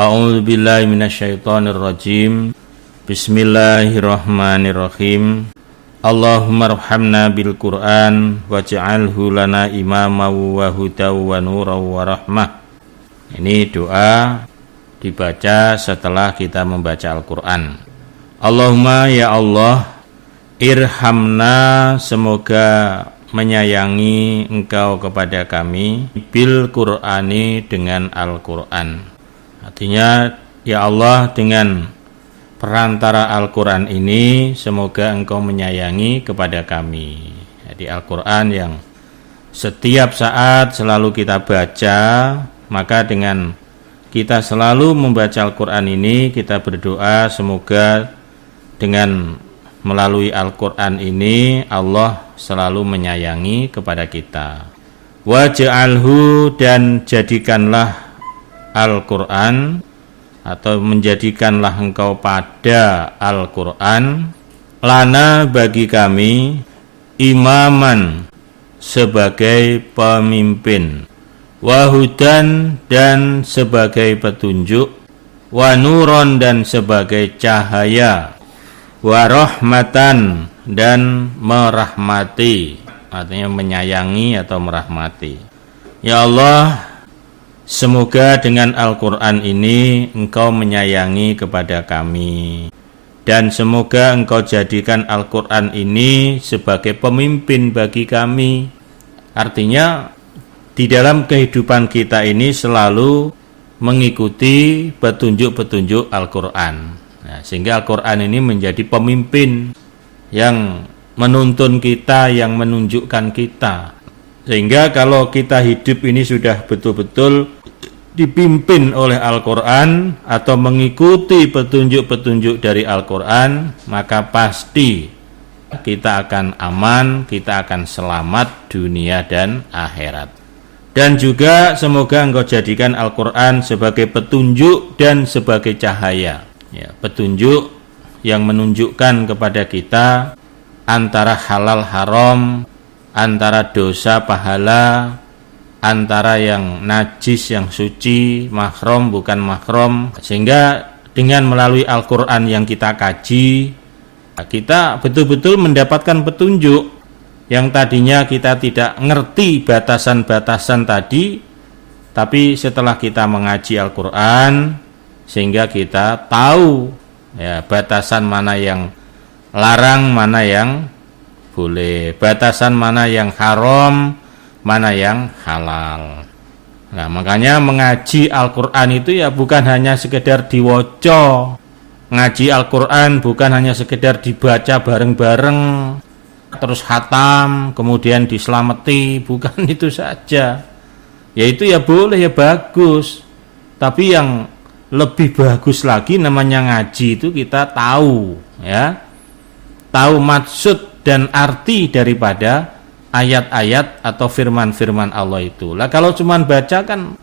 A'udzu billahi minasyaitonir rajim. Bismillahirrahmanirrahim. Allahumma arhamna bil Qur'an waj'alhu lana imama wa hudaw wa nuran wa rahmah. Ini doa dibaca setelah kita membaca Al-Qur'an. Allahumma ya Allah, irhamna, semoga menyayangi Engkau kepada kami, bil Qur'ani, dengan Al-Qur'an. Artinya, ya Allah, dengan perantara Al-Quran ini semoga Engkau menyayangi kepada kami. Jadi Al-Quran yang setiap saat selalu kita baca, maka dengan kita selalu membaca Al-Quran ini, kita berdoa semoga dengan melalui Al-Quran ini Allah selalu menyayangi kepada kita. Waj'alhu, dan jadikanlah Al-Quran, atau menjadikanlah Engkau pada Al-Quran, lana, bagi kami, imaman, sebagai pemimpin, wahudan, dan sebagai petunjuk, wa nuron, dan sebagai cahaya, wa rahmatan, dan merahmati, artinya menyayangi atau merahmati. Ya Allah, semoga dengan Al-Quran ini Engkau menyayangi kepada kami, dan semoga Engkau jadikan Al-Quran ini sebagai pemimpin bagi kami. Artinya di dalam kehidupan kita ini selalu mengikuti petunjuk-petunjuk Al-Quran. Nah, sehingga Al-Quran ini menjadi pemimpin yang menuntun kita, yang menunjukkan kita. Sehingga kalau kita hidup ini sudah betul-betul dipimpin oleh Al-Quran atau mengikuti petunjuk-petunjuk dari Al-Quran, maka pasti kita akan aman, kita akan selamat dunia dan akhirat. Dan juga semoga Engkau jadikan Al-Quran sebagai petunjuk dan sebagai cahaya, ya, petunjuk yang menunjukkan kepada kita antara halal haram, antara dosa pahala, antara yang najis yang suci, mahram bukan mahram. Sehingga dengan melalui Al-Quran yang kita kaji, kita betul-betul mendapatkan petunjuk yang tadinya kita tidak ngerti batasan-batasan tadi, tapi setelah kita mengaji Al-Quran, sehingga kita tahu, ya, batasan mana yang larang, mana yang boleh, batasan mana yang haram, mana yang halal. Nah, makanya mengaji Al-Quran itu ya bukan hanya sekedar diwoco. Ngaji Al-Quran bukan hanya sekedar dibaca bareng-bareng terus khatam kemudian diselamati, bukan itu saja. Ya itu ya boleh, ya bagus, tapi yang lebih bagus lagi namanya ngaji itu kita tahu, ya, tahu maksud dan arti daripada ayat-ayat atau firman-firman Allah itu. Lah kalau cuma baca kan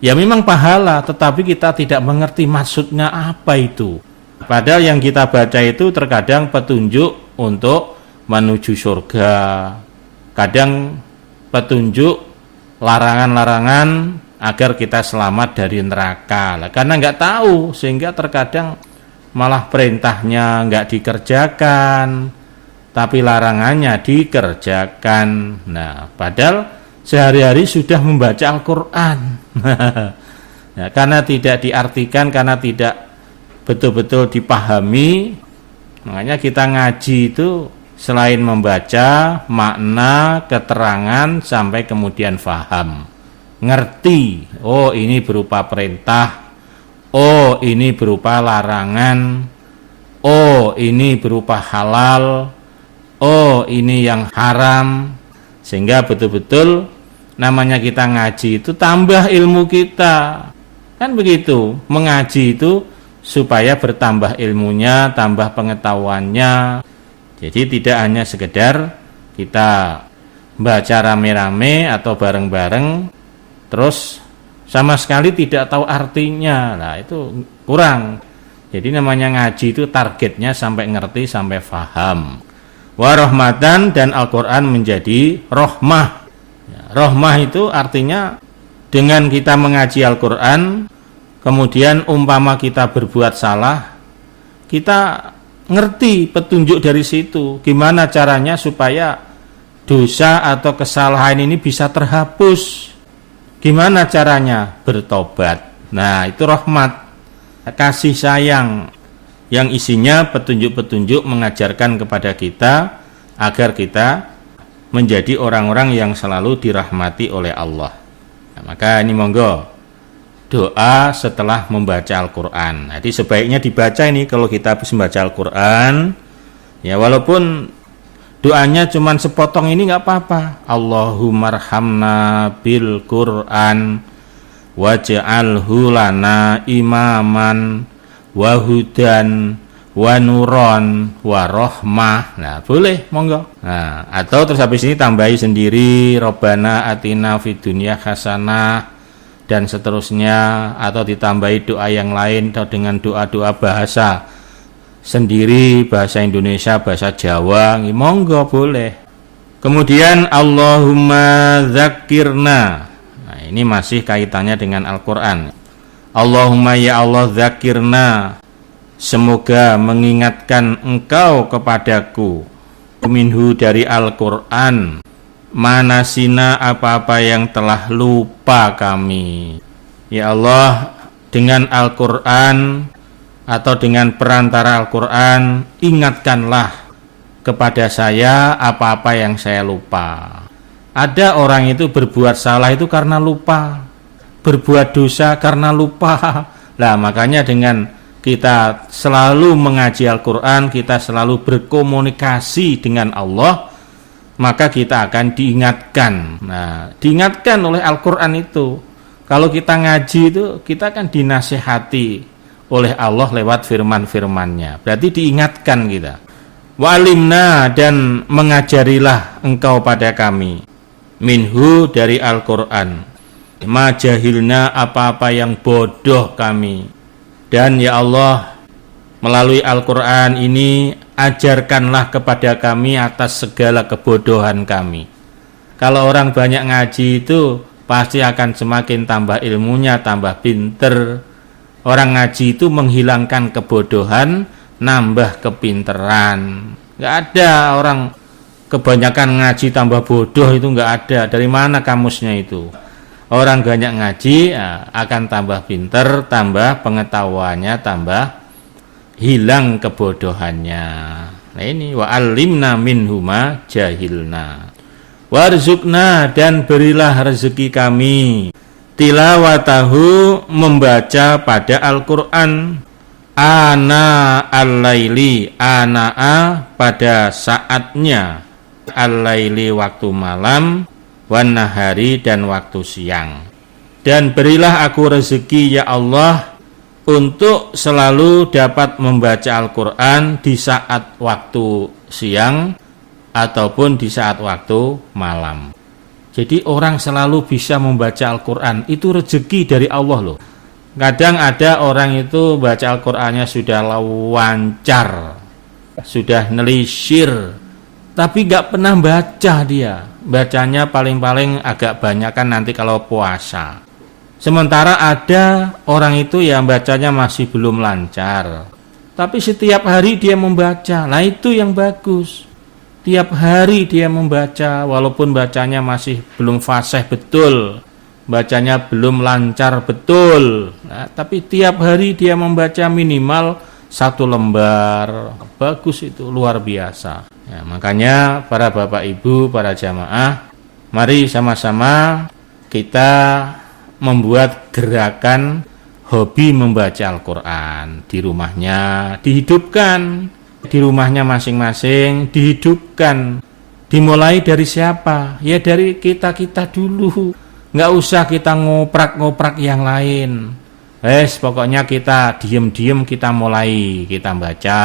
ya memang pahala, tetapi kita tidak mengerti maksudnya apa itu. Padahal yang kita baca itu terkadang petunjuk untuk menuju surga, kadang petunjuk larangan-larangan agar kita selamat dari neraka. Lah karena nggak tahu, sehingga terkadang malah perintahnya nggak dikerjakan, tapi larangannya dikerjakan. Nah, padahal sehari-hari sudah membaca Al-Quran. Nah, karena tidak diartikan, karena tidak betul-betul dipahami, makanya kita ngaji itu selain membaca, makna, keterangan, sampai kemudian faham, ngerti. Oh, ini berupa perintah, oh ini berupa larangan, oh ini berupa halal, oh ini yang haram. Sehingga betul-betul namanya kita ngaji itu tambah ilmu kita, kan begitu. Mengaji itu supaya bertambah ilmunya, tambah pengetahuannya. Jadi tidak hanya sekedar kita baca rame-rame atau bareng-bareng terus sama sekali tidak tahu artinya. Nah, itu kurang. Jadi namanya ngaji itu targetnya sampai ngerti, sampai faham. Wa rahmatan, dan Al-Quran menjadi rahmah. Ya, rahmah itu artinya dengan kita mengaji Al-Quran, kemudian umpama kita berbuat salah, kita ngerti petunjuk dari situ, gimana caranya supaya dosa atau kesalahan ini bisa terhapus. Gimana caranya? Bertobat. Nah, itu rahmat, kasih sayang yang isinya petunjuk-petunjuk mengajarkan kepada kita agar kita menjadi orang-orang yang selalu dirahmati oleh Allah. Nah, maka ini monggo doa setelah membaca Al-Quran. Jadi sebaiknya dibaca ini kalau kita habis membaca Al-Quran. Ya, walaupun doanya cuman sepotong ini nggak apa-apa. Allahummarhamna bil Quran waj'alhu lana imaman wa hudan wa nuron wa rahmah. Nah, boleh monggo. Nah, atau terus habis ini tambahi sendiri Rabbana atina fid dunya hasanah dan seterusnya, atau ditambahi doa yang lain atau dengan doa-doa bahasa sendiri, bahasa Indonesia, bahasa Jawa, monggo boleh. Kemudian Allahumma dzakirna. Nah, ini masih kaitannya dengan Al-Qur'an. Allahumma ya Allah dzakirna, semoga mengingatkan engkau kepadaku minhu dari Al-Qur'an, manasina apa-apa yang telah lupa kami. Ya Allah, dengan Al-Qur'an atau dengan perantara Al-Quran, ingatkanlah kepada saya apa-apa yang saya lupa. Ada orang itu berbuat salah itu karena lupa, berbuat dosa karena lupa. Nah, makanya dengan kita selalu mengaji Al-Quran, kita selalu berkomunikasi dengan Allah, maka kita akan diingatkan. Nah, diingatkan oleh Al-Quran itu. Kalau kita ngaji itu, kita akan dinasihati oleh Allah lewat firman-firmannya. Berarti diingatkan kita. Wa'alimna, dan mengajarilah engkau pada kami minhu dari Al-Quran, majahilna apa-apa yang bodoh kami. Dan ya Allah, melalui Al-Quran ini ajarkanlah kepada kami atas segala kebodohan kami. Kalau orang banyak ngaji itu pasti akan semakin tambah ilmunya, tambah pinter. Orang ngaji itu menghilangkan kebodohan, nambah kepinteran. Nggak ada orang kebanyakan ngaji tambah bodoh, itu nggak ada. Dari mana kamusnya itu? Orang banyak ngaji ya, akan tambah pinter, tambah pengetahuannya, tambah hilang kebodohannya. Nah ini wa'allimna minhuma jahilna. Warzuqna, dan berilah rezeki kami tilawatahu, membaca pada Al-Quran, ana al-laili, ana'a pada saatnya, al-laili waktu malam, wan nahari dan waktu siang. Dan berilah aku rezeki ya Allah untuk selalu dapat membaca Al-Quran di saat waktu siang ataupun di saat waktu malam. Jadi orang selalu bisa membaca Al-Quran, itu rezeki dari Allah loh. Kadang ada orang itu baca Al-Qurannya sudah lancar, sudah nelisir, tapi gak pernah baca dia. Bacanya paling-paling agak banyak kan nanti kalau puasa. Sementara ada orang itu yang bacanya masih belum lancar, tapi setiap hari dia membaca. Nah itu yang bagus. Tiap hari dia membaca, walaupun bacanya masih belum fasih betul, bacanya belum lancar betul, nah, tapi tiap hari dia membaca minimal 1 lembar. Bagus, itu luar biasa ya. Makanya para bapak ibu, para jamaah, mari sama-sama kita membuat gerakan hobi membaca Al-Quran di rumahnya, dihidupkan di rumahnya masing-masing, dihidupkan. Dimulai dari siapa? Ya dari kita-kita dulu. Nggak usah kita ngoprak-ngoprak yang lain. Pokoknya kita diem-diem, kita mulai, kita baca.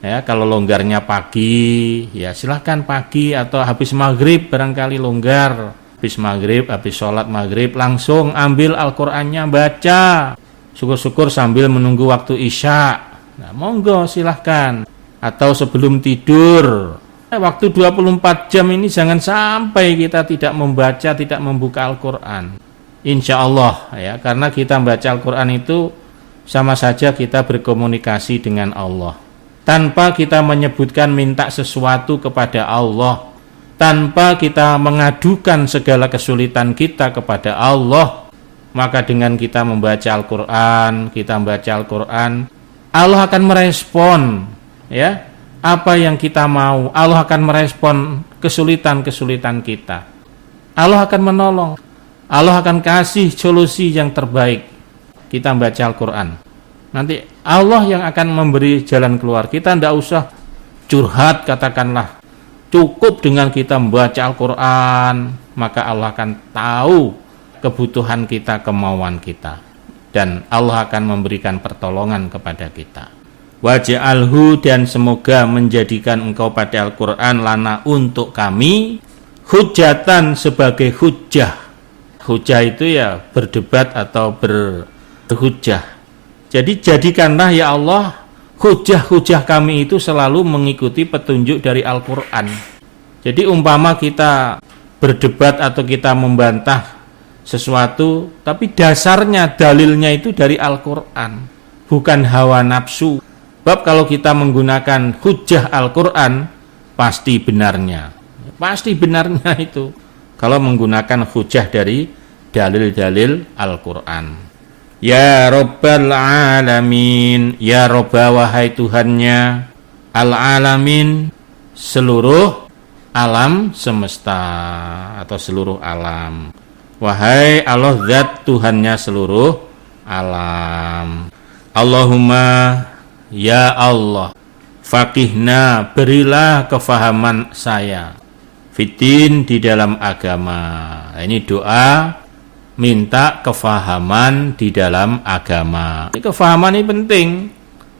Ya, kalau longgarnya pagi, ya silahkan pagi atau habis maghrib barangkali longgar. Habis maghrib, habis sholat maghrib, langsung ambil Al-Qur'annya baca. Syukur-syukur sambil menunggu waktu isya. Nah, monggo silahkan. Atau sebelum tidur. Waktu 24 jam ini jangan sampai kita tidak membaca, tidak membuka Al-Quran. Insya Allah ya, karena kita membaca Al-Quran itu sama saja kita berkomunikasi dengan Allah. Tanpa kita menyebutkan minta sesuatu kepada Allah, tanpa kita mengadukan segala kesulitan kita kepada Allah, maka dengan kita membaca Al-Quran, Allah akan merespon ya apa yang kita mau. Allah akan merespon kesulitan-kesulitan kita. Allah akan menolong. Allah akan kasih solusi yang terbaik. Kita membaca Al-Quran, nanti Allah yang akan memberi jalan keluar. Kita tidak usah curhat, katakanlah. Cukup dengan kita membaca Al-Quran, maka Allah akan tahu kebutuhan kita, kemauan kita, dan Allah akan memberikan pertolongan kepada kita. Waj'alhu, dan semoga menjadikan engkau pada Al-Quran lana untuk kami hujatan, sebagai hujjah. Hujjah itu ya berdebat atau berhujjah. Jadi jadikanlah ya Allah hujjah-hujjah kami itu selalu mengikuti petunjuk dari Al-Quran. Jadi umpama kita berdebat atau kita membantah sesuatu, tapi dasarnya, dalilnya itu dari Al-Quran, bukan hawa nafsu. Sebab kalau kita menggunakan hujjah Al-Quran, pasti benarnya itu kalau menggunakan hujjah dari dalil-dalil Al-Quran. Ya Rabbal Alamin, ya Robba, wahai Tuhannya Al-Alamin, seluruh alam semesta atau seluruh alam. Wahai Allah, zat Tuhannya seluruh alam. Allahumma, ya Allah, faqihna, berilah kefahaman saya, fitin, di dalam agama. Ini doa minta kefahaman di dalam agama. Kefahaman ini penting,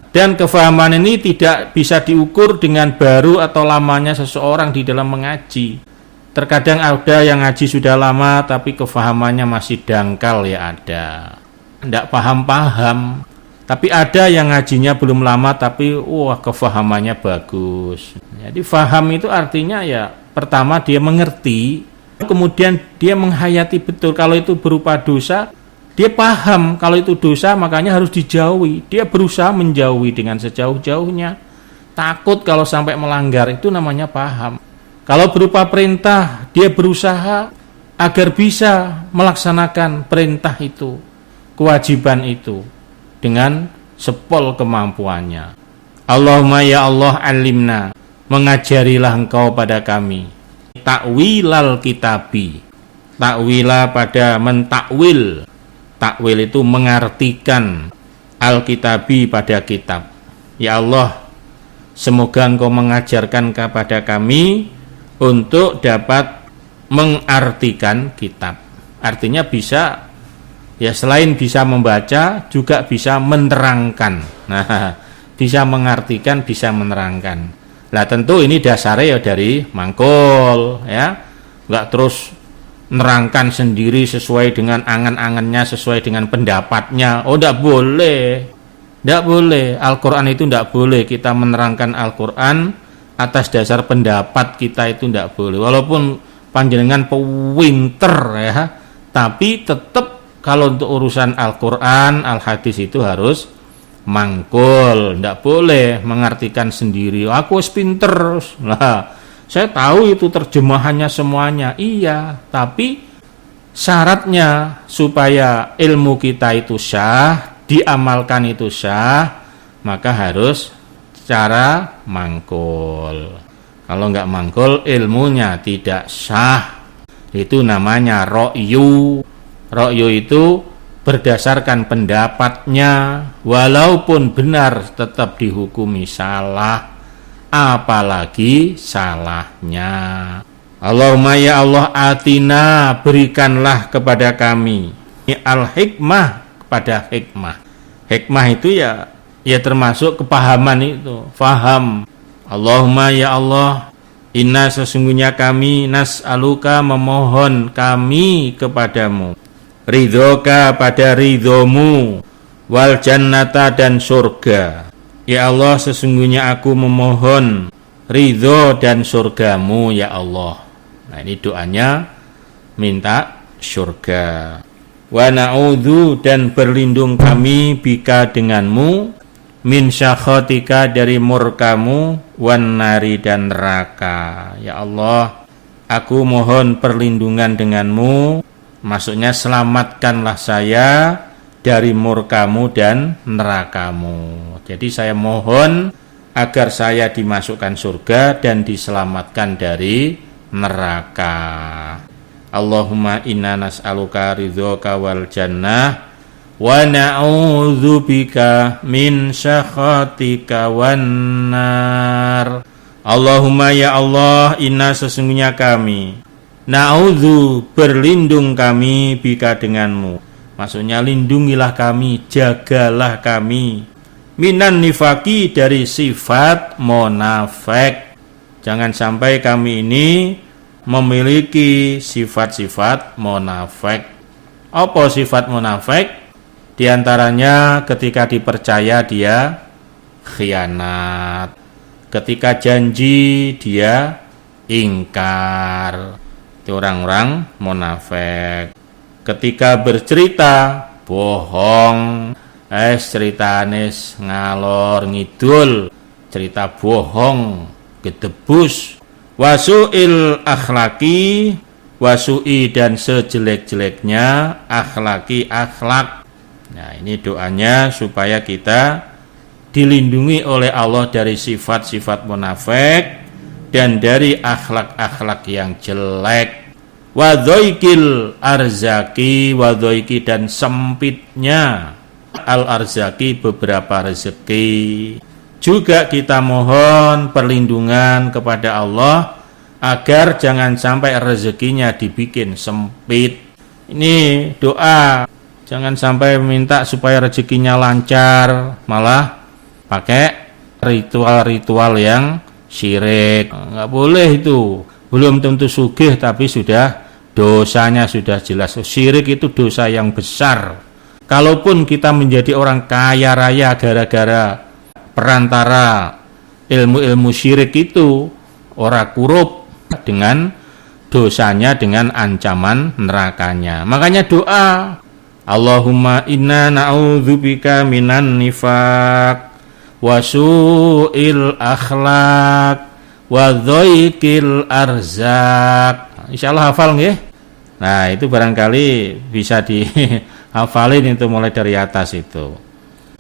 dan kefahaman ini tidak bisa diukur dengan baru atau lamanya seseorang di dalam mengaji. Terkadang ada yang ngaji sudah lama tapi kefahamannya masih dangkal, ya ada, tidak paham-paham. Tapi ada yang ngajinya belum lama tapi kefahamannya bagus. Jadi faham itu artinya ya pertama dia mengerti, kemudian dia menghayati betul. Kalau itu berupa dosa, dia paham kalau itu dosa, makanya harus dijauhi. Dia berusaha menjauhi dengan sejauh-jauhnya. Takut kalau sampai melanggar, itu namanya paham. Kalau berupa perintah, dia berusaha agar bisa melaksanakan perintah itu, kewajiban itu, dengan sepol kemampuannya. Allahumma ya Allah alimna, mengajarilah engkau pada kami takwilal kitabi, takwila pada mentakwil. Takwil itu mengartikan al-kitabi pada kitab. Ya Allah, semoga engkau mengajarkan kepada kami untuk dapat mengartikan kitab. Artinya bisa, ya selain bisa membaca, juga bisa menerangkan. Nah, bisa mengartikan, bisa menerangkan. Lah tentu ini dasarnya ya dari mangkul, ya. Enggak terus nerangkan sendiri sesuai dengan angan-angannya, sesuai dengan pendapatnya. Oh, enggak boleh. Enggak boleh. Al-Qur'an itu enggak boleh kita menerangkan Al-Qur'an atas dasar pendapat kita, itu enggak boleh. Walaupun panjenengan pinter ya, tapi tetap kalau untuk urusan Al-Qur'an, Al-Hadis itu harus mangkul, ndak boleh mengartikan sendiri. Aku pinter lah, saya tahu itu terjemahannya semuanya. Iya, tapi syaratnya supaya ilmu kita itu sah, diamalkan itu sah, maka harus secara mangkul. Kalau nggak mangkul, ilmunya tidak sah. Itu namanya ro'yu. Ro'yu itu berdasarkan pendapatnya, walaupun benar tetap dihukumi salah, apalagi salahnya. Allahumma ya Allah atina, berikanlah kepada kami al-hikmah, kepada hikmah. Hikmah itu ya termasuk kepahaman itu, faham. Allahumma ya Allah, inna sesungguhnya kami nas'aluka, memohon kami kepadamu, ridhoka, pada ridhomu, wal jannata, dan surga. Ya Allah, sesungguhnya aku memohon ridho dan surgamu ya Allah. Nah, ini doanya minta surga. Wa na'udzu dan berlindung kami bika denganmu min syakhatika dari murkamu wan nari dan neraka. Ya Allah, aku mohon perlindungan denganmu, maksudnya selamatkanlah saya dari murkamu dan nerakamu. Jadi saya mohon agar saya dimasukkan surga dan diselamatkan dari neraka. Allahumma inna nas'aluka ridhoka wal jannah wa na'udzubika min syakhatika wan nar. Allahumma ya Allah, inna sesungguhnya kami na'udzu berlindung kami bika denganmu. Maksudnya lindungilah kami, jagalah kami minan nifaki dari sifat munafik. Jangan sampai kami ini memiliki sifat-sifat munafik. Apa sifat munafik? Di antaranya ketika dipercaya dia khianat, ketika janji dia ingkar. Itu orang-orang munafik. Ketika bercerita bohong, ceritanis ngalor ngidul, cerita bohong, gedebus. Wasu'il akhlaki, wasu'i dan sejelek-jeleknya akhlaki akhlak. Nah, ini doanya supaya kita dilindungi oleh Allah dari sifat-sifat munafik dan dari akhlak-akhlak yang jelek. Wadhoikil arzaki, wadhoiki dan sempitnya al-arzaki beberapa rezeki. Juga kita mohon perlindungan kepada Allah agar jangan sampai rezekinya dibikin sempit. Ini doa, jangan sampai minta supaya rezekinya lancar, malah pakai ritual-ritual yang syirik. Enggak boleh itu. Belum tentu sugih tapi sudah dosanya sudah jelas. Syirik itu dosa yang besar. Kalaupun kita menjadi orang kaya raya gara-gara perantara ilmu-ilmu syirik itu, ora kurup dengan dosanya, dengan ancaman nerakanya. Makanya doa, Allahumma inna na'udzubika minan nifaq wa su'il akhlaq wa dhaikil arzak. Insyaallah hafal nggih? Nah, itu barangkali bisa dihafalin itu mulai dari atas itu.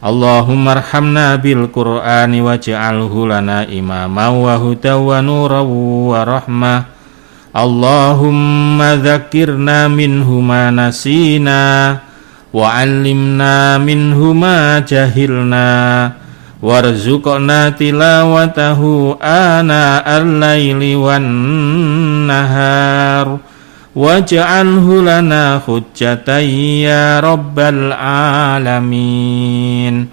Allahumma arhamna bil Qur'ani waj'alhu lana imama wa huda wa nura wa rahmah. Allahumma dzakirna minhu ma nasina wa 'allimna minhu ma jahilna warzuqna tilawatahu ana al-laili wan nahar waj'alhu lana hujjatan ya rabbal alamin.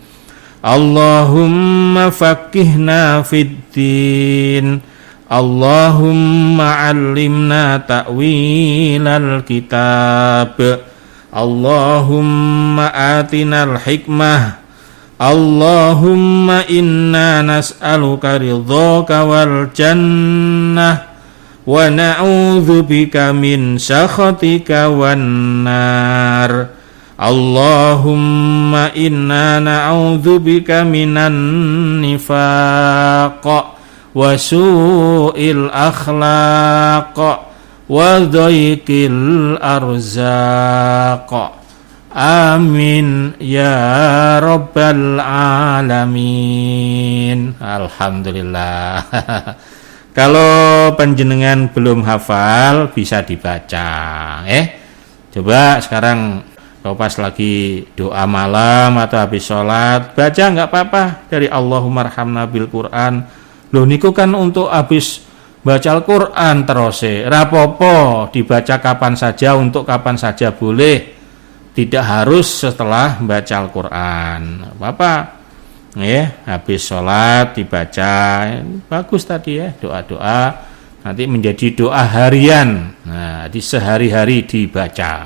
Allahumma faqihna fid din, Allahumma 'allimna ta'wilal kitab, Allahumma atinal hikmah, Allahumma inna nas'aluka ridhaka wal jannah wa na'udzubika min sakhatika wan nar. Allahumma inna na'udzubika minan nifaq wa su'il akhlaq wa dhaikil arzaq. Amin ya rabbal alamin. Alhamdulillah. Kalau panjenengan belum hafal bisa dibaca. Coba sekarang kalau pas lagi doa malam atau habis sholat, baca nggak apa-apa dari Allahumma arhamna bil Qur'an. Loh niku kan untuk habis baca Al-Qur'an terus rapopo dibaca kapan saja, untuk kapan saja boleh. Tidak harus setelah baca Al-Qur'an. Apa-apa. Habis sholat dibaca, bagus tadi doa-doa nanti menjadi doa harian. Nah, di sehari-hari dibaca.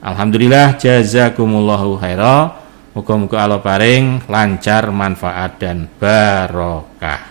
Alhamdulillah, jazakumullahu khairan. Muga-muga Allah paring lancar, manfaat dan barokah.